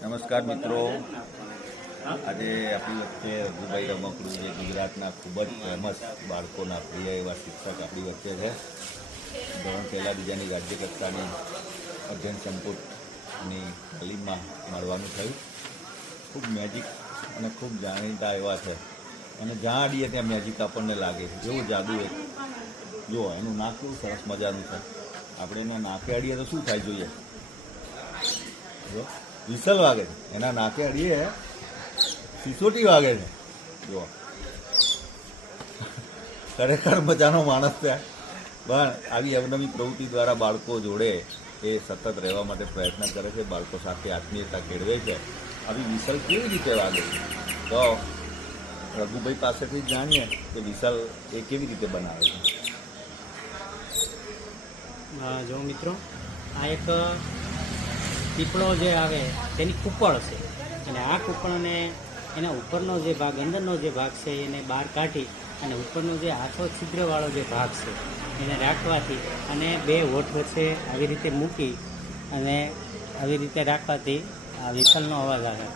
નમસ્કાર મિત્રો, આજે આપણી વચ્ચે રઘુભાઈ રમકડું જે ગુજરાતના ખૂબ જ ફેમસ બાળકોના પ્રિય એવા શિક્ષક આપણી વચ્ચે છે. ધોરણ પહેલા બીજાની રાજ્ય કક્ષાની અધ્યયન સંપુટની તાલીમમાં મળવાનું થયું. ખૂબ મેજિક અને ખૂબ જાણીતા એવા છે અને જ્યાં આડીએ ત્યાં મેજિક આપણને લાગે એવું જાદુ એક જો એનું નાક કેવું સરસ મજાનું છે. આપણે એને નાકે અડીએ તો શું થાય જોઈએ, જો વિસલ વાગે છે, એના નાકે અડીએ સિસોટી વાગે છે. જો ખરેખર મજાનો માણસ છે, પણ આવી અવનવી પ્રવૃત્તિ દ્વારા બાળકો જોડે એ સતત રહેવા માટે પ્રયત્ન કરે છે, બાળકો સાથે આત્મીયતા કેળવે છે. આવી વિસલ કેવી રીતે વાગે તો રઘુભાઈ પાસેથી જાણીએ કે વિસલ એ કેવી રીતે બનાવે છે. જો મિત્રો, આ એક પીપળો જે આવે તેની કૂપળ છે અને આ કૂપળને એના ઉપરનો જે ભાગ, અંદરનો જે ભાગ છે એને બહાર કાઢી અને ઉપરનો જે આછો છિદ્રવાળો જે ભાગ છે એને રાખવાથી અને બે હોઠ વચ્ચે આવી રીતે મૂકી અને આવી રીતે રાખવાથી આ વિસલનો અવાજ આવે.